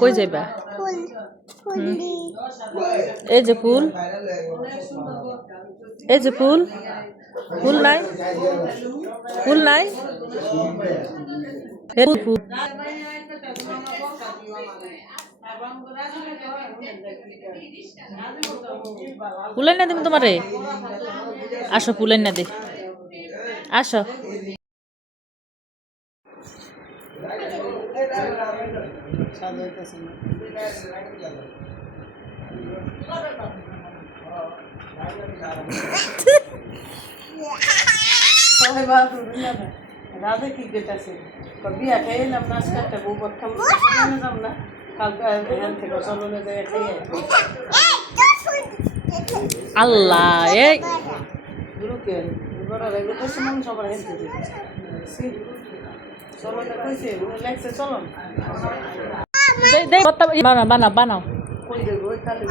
কই যাইবা? এই যে ফুল। এই যে ফুল। ফুল নাই? ফুল নাই? ফুল। ফুলেন না তুমি তোমারে? আসো ফুলেন না দে। আসো। अच्छा लेते तो समय बात राधे की बेटा से। कभी आखाई ना अपना इसका तबू बक्कम ना हमना कल का हेल्थ को सोलो में जाए खाई अल्लाह ए गुरु के बड़ा तो रेगुलेशन सब हेल्थ सी বানাও বানাও বানাও কই দেবো তাহলে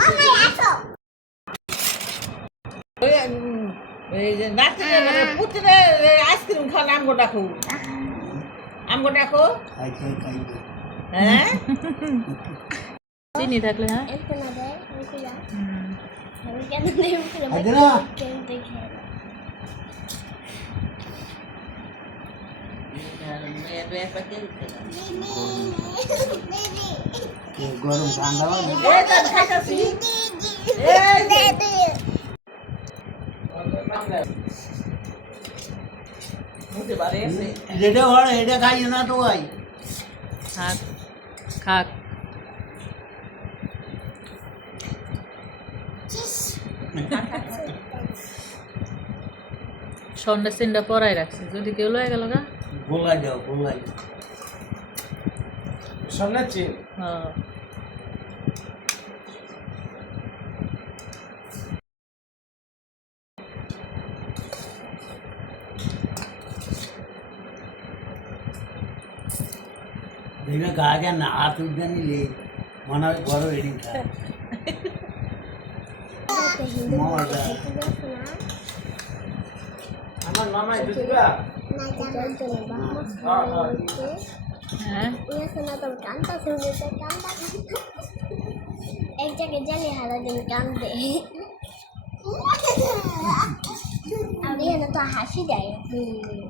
এই যে নাচে মানে পুতরে আইসক্রিম খান আমগো ডাকো আমগো ডাকো হ্যাঁ চিনি থাকলে হ্যাঁ গরম ঠান্ডা হবে? বুঝতে এটা এটা খাই না তো ভাই। খাক খাক। সন্ধ্যা সিন্ডা পরাই রাখছে। যদি কেউ লয়ে গেল গা। গোলাই দাও গোলাই শোনাচ্ছি হ্যাঁ দেখবে গা গে না হাত উঠে নিলে মনে হয় গরম এদিন খায় আমার মামাই বুঝবা হ্যাঁ এক জায়গায় জানি হারা দিন কান্দে তো হাসি হুম